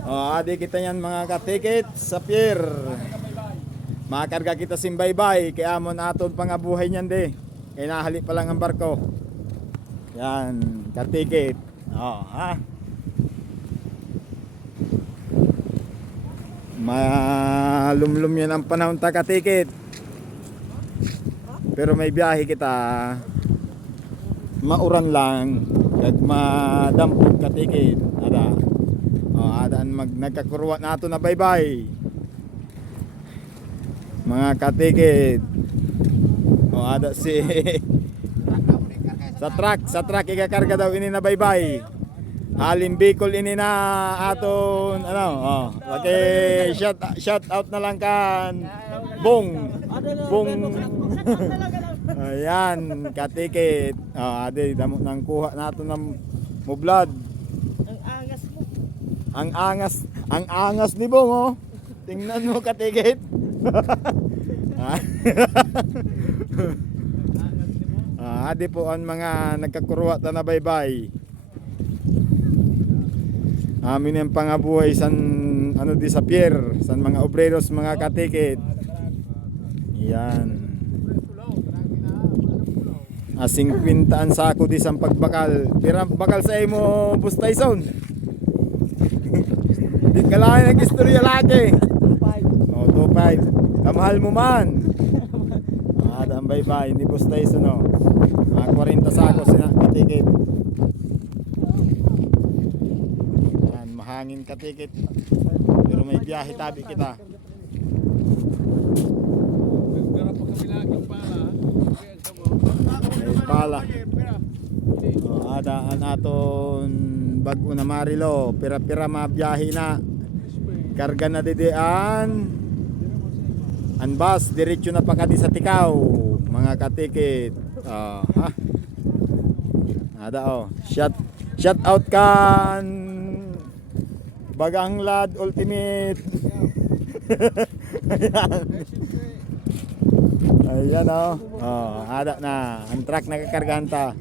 Adi kita yan mga katikit sa pier. Makarga kita simbaybay. Kaya mo naton pangabuhay niyan de. Kaya nahali pa lang ang barko. Yan, katikit. Ha? Malumlum yan ang panahon ta katikit. Pero may biyahe kita. Mauran lang. Kag madampog katikit. Adaan nagkakurwa nato na baybay. Mga katikit. Ada si sa truck ikakarga daw ini na baybay. Halim Bicol ini na aton lagi shout out na lang kan Bong. Ayan katikit. Ade damo nang kuha nato ng mublad. Ang angas ni Bong Tingnan mo katikit. Adi po ang mga nagkakurwa ta na baybay. Amin ang pangabuhay san di sa pier, san mga obreros mga katikit. Yan. Asing kwintaan sako di sang pagbakal. Pira bakal sa imo bustayson. Di kalahin ang istorya lagi. 2.5. Kamahal mo man. Ang baybay ni bustayson mga 40 sako sina katikit. Yan, mahangin katikit. Pero may biyahe tabi kita. May pala. Adaan aton bago na marilo. Pira-pira mabiyahe na. Karga na didian. Anbas, diretso na pa kadi sa Tikaw. Mga katikit. Ada shout out kan Bagang Lad Ultimate. Ayan ada na ang truck nakakargahan ta.